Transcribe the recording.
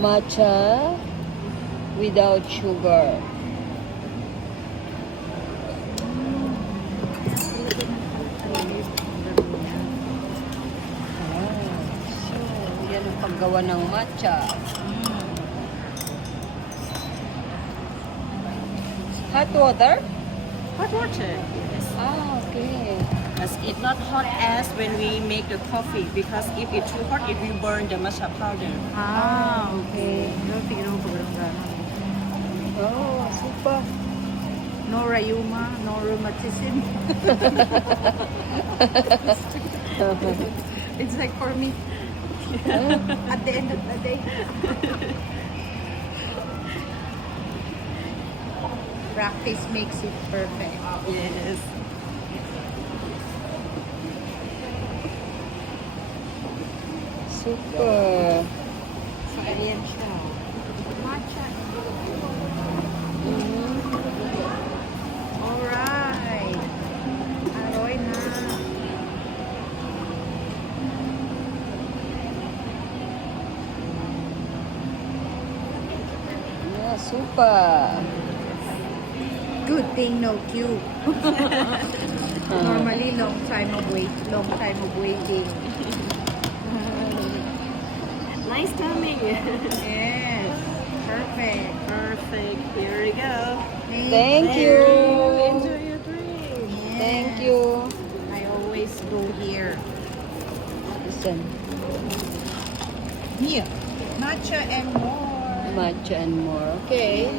Matcha without sugar. So, yan ang paggawa ng matcha. Hot water? Hot water. Yes. Ah, okay. As it's not hot as when we make the coffee because if it's too hot, it will burn the matcha powder. Ah, okay. Tingnan mo pag gano'n. Oh, super. No rayuma, no rheumatism. It's like for me. At the end of the day. Practice makes it perfect. Yes. Super. So, ayan siya. Matcha. Alright. Aroy na. Yeah, super. Good thing no queue. Normally long time of waiting. Nice timing. Yes. Perfect. Perfect. Here we go. Thank you. Enjoy your drink. Yes. Thank you. I always go here. Listen, Here. Matcha and more. matcha and more. Okay.